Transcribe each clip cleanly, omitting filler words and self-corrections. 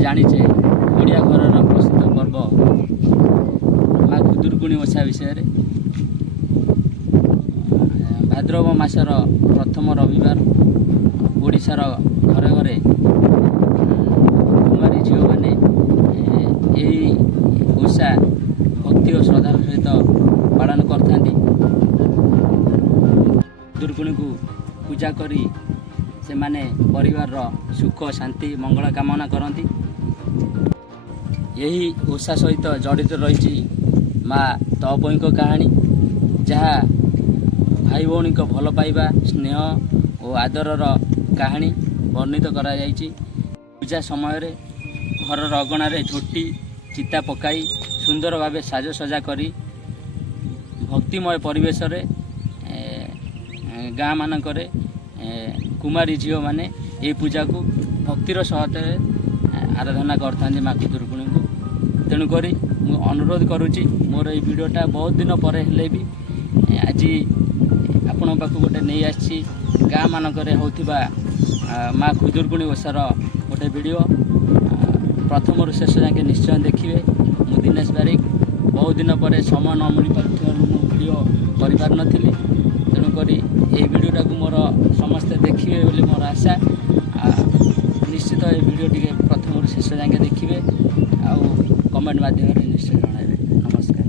जाचे ओडिया घर प्रसिद्ध पर्व माँ खुदुरकुणी ओषा विषय भाद्रव मासर प्रथम रविवार ओडिशार घरे घरे कुमारी झील मैंने यही ओषा भक्ति और श्रद्धार सहित पालन करता खुदुरकुणी को पूजा करी से माने परिवार सुख शांति मंगल कामना करती। यही ओषा सहित जड़ित रही माँ तपई कहानी जहाँ भाई भौणी भल पाइबा स्नेह और आदरर कहानी वर्णित करा जायछि। पूजा समय घर अगणार झोटी चिता पकाई सुंदर भाव साजसजा करी भक्तिमय परिवेश गाँ मानकरे कुमारी झील मैंने ये पूजा को भक्तिर सहत आराधना करता माँ खुदुरकुणी को। तेणुक मु अनुरोध करुच्ची मोर ये वीडियोटा बहुत दिन पर हेले भी आज आपण पाक गोटे नहीं आसी गाँ मानकरे होतिबा माँ खुदुरकुणी ओषार गोटे वीडियो प्रथम शेष जाके निश्चय देखिए। मु दिनेश बारिक बहुत दिन पर समय न मिल पार वीडियो कर नी तेणुक ये वीडियोटा को मोर समस्ते देखिए बोली मोर आशा। निश्चित ये वीडियो टी प्रथम शेष जाके देखिए आ कमेंट माध्यम निश्चय जणाइबे। नमस्कार।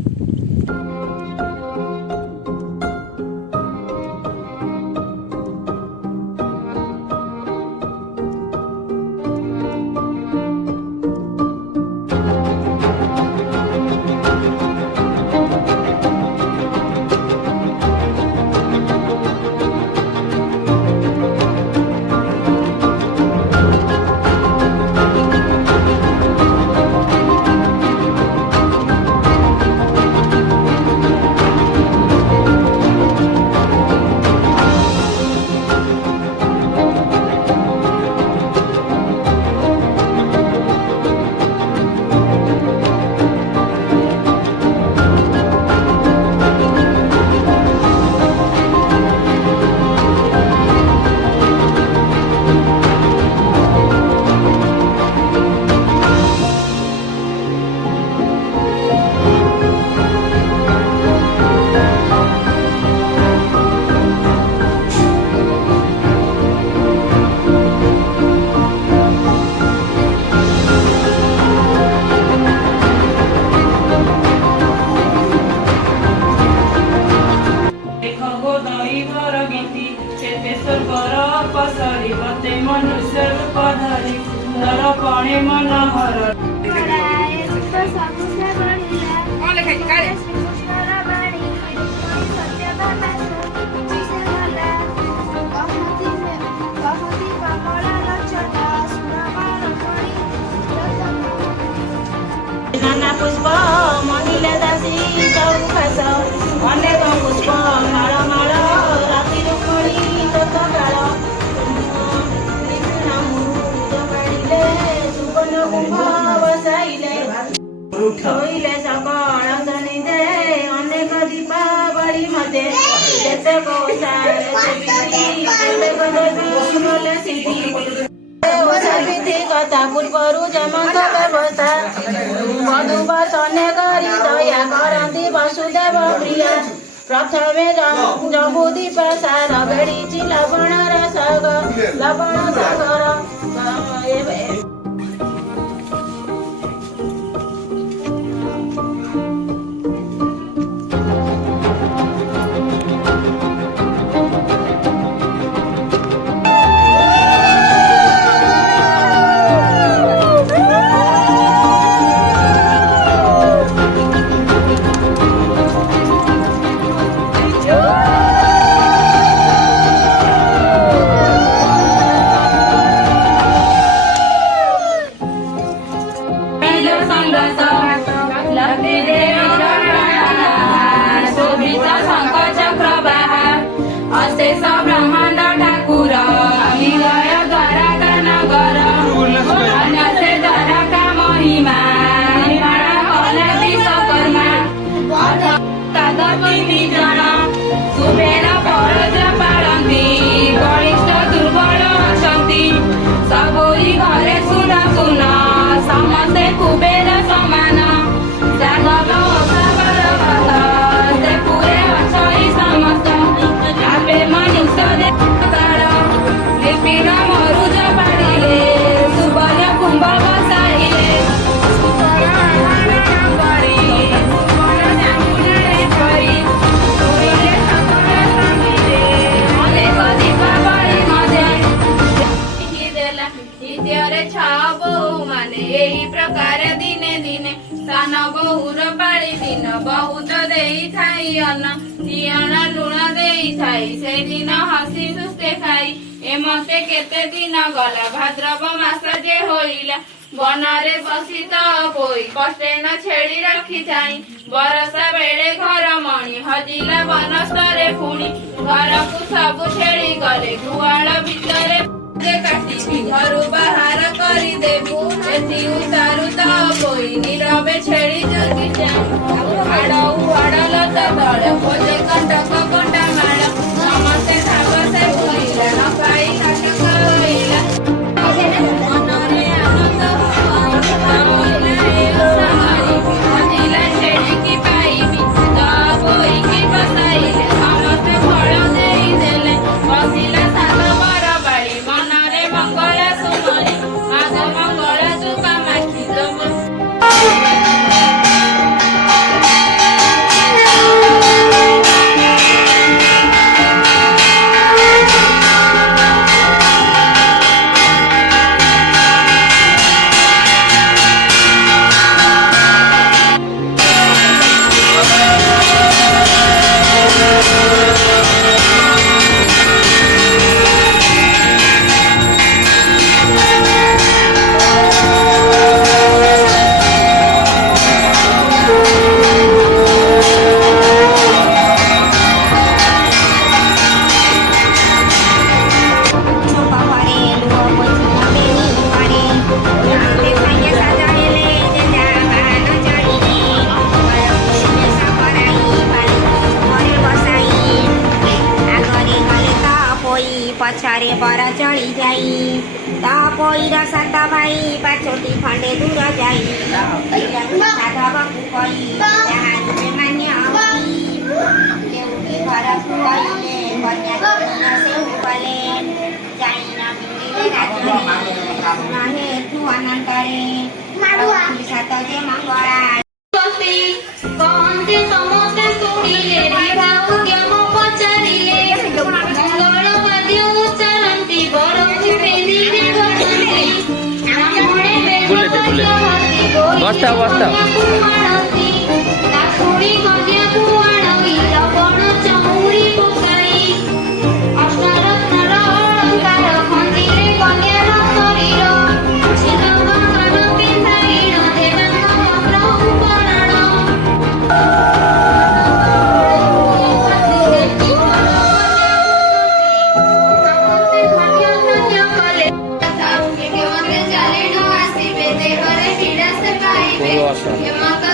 मनुष्य रूप धरी सुंदर पणे मनोहर नाना पुष्प महिला दासी चौखास अनेक पुष्प माळ माळ राति रुक्मिणी तत्काल धोइले सकल शनिदे अनेक दीपावली मध्य जेतेक ओषाविधि कथा पूर्वरु जमंत व्यवस्था मधुवसने करी दया करती वसुदेव प्रिय प्रथमे जम्बू दीप सार बेड़ी लवण सागर ସମସ୍ତେ କୁବେର ସମାନ ସାଗର ସାଗର ଭଲ ସେ ପୁରେ ଅଛଇ ସମସ୍ତ ଆପେ ମନୁଷ୍ୟ ଦେଖାଳ ନିପିଣ ମରୁଜ ପାଡ଼ିଲେ ସୁବର୍ଣ୍ଣ କୁମ୍ଭ ବସାଇଲେ ସୁବର୍ଣ୍ଣ ଆହରଣ କରି ସୁବର୍ଣ୍ଣ ଚାମୁଣ୍ଡାରେ ଧରି ପୁରୀରେ ସକଳ ସ୍ୱାମୀରେ ଅନେକ ଦୀପାବଳି ମଧ୍ୟ ଦେଲା ଦ୍ୱିତୀୟରେ ଛଅ ବୋହୂ ମାନେ ଏହି ପ୍ରକାର ଦିନେ ଦିନେ ସାନ ବୋହୂର ପାଳି ଦିନ ବହୁତ ଦେଇଥାଇ ଅନ୍ନ ତିଅଣ ଲୁଣ ଦେଇଥାଇ ସେଦିନ ହସି ସୁସ୍ଥେ ଖାଇ ଏମତେ କେତେ ଦିନ ଗଲା ଭାଦ୍ରବ ମାସ ଯେ ହୋଇଲା ବନରେ ବସି ତ ପୋଇ କଷ୍ଟେନ ଛେଳି ରଖିଥାଇ ବରଷା ବେଳେ ଘର ମଣି ହଜିଲା ବନସ୍ତରେ ପୁଣି ଘରକୁ ସବୁ ଛେଳି ଗଲେ ଗୁହାଳ ଭିତରେ ଯେ କାଟିବି ଘରୁ ବାହାର କରିଦେବୁ ଏଥି ଉତାରୁ ତ ପୋଇ ନୀରବେ ଛେଳି ଜଗି ହାଡ଼ ଲତ ତଳେ ଖୋଜେ କଣ୍ଟକ କଣ୍ଟା ମାଳ ସମସ୍ତେ ଭାବ ସେ ଭୁଲିଲା ନ ପାଇ ନାଟକ ହୋଇଲା ମନରେ ଆନନ୍ଦ ହଜିଲା ଛେଳିକି ପାଇବି ତ ପୋଇକି ବସାଇଲେ ସମସ୍ତେ ଫଳ ଦେଇଦେଲେ ବସିଲା ସାତ ବର ବାଡ଼ି ମନରେ ମଙ୍ଗଳ ସୁମରି ମାଘ ମଙ୍ଗଳ ଚୁପା ମାଖି ତମ ପଛରେ ବର ଚଳି ଯାଇ ତା ପଇର ସାତ ଭାଇ ପାଛୋଟି ଖଣ୍ଡେ ଦୂର ଯାଇ ସାଧବକୁ କହି ଯାହାରିବେ ମାନ୍ୟ କେଉଁଠି ଘରକୁ କହିଲେ କନ୍ୟା ସେଉ ଗଲେ ଯାଇ ନ ମିଳିଲେ ରାଜ୍ୟରେ ହେତୁ ଅନନ୍ତରେ ସାତ ଯେ ମଙ୍ଗଳା କହନ୍ତି ସମସ୍ତେ ଶୁଣିଲେ ବିବାହ ଉଦ୍ୟମ ପଚାରିଲେ ମଙ୍ଗଳ ବାଦ୍ୟ ଉଚ୍ଚାରନ୍ତି ବର ପିନ୍ଧିଲେ ବସନ୍ତି ବ୍ରାହ୍ମଣେ ବସ୍ତା, ବସ୍ତା। ତାକୁଡ଼ି କନ୍ୟାକୁ ଆଣଇ ଲବଣ ଚଉରି ପକାଇ ଅଷ୍ଟରତ୍ନର ଅଳଙ୍କାର ଖଞ୍ଜିଲେ କନ୍ୟାର ଶରୀର ଛିନକ କାନ ପିନ୍ଧାଇଣ ଦେବାଙ୍କ ବସ୍ତ୍ର ଉପରଣ ସମସ୍ତେ ଧନ୍ୟ ଧନ୍ୟ କଲେ ଚାଲିଣ ଆସିବେ ଦେହରେ ପୀଡ଼ା ସେ ପାଇବେ ହେମନ୍ତ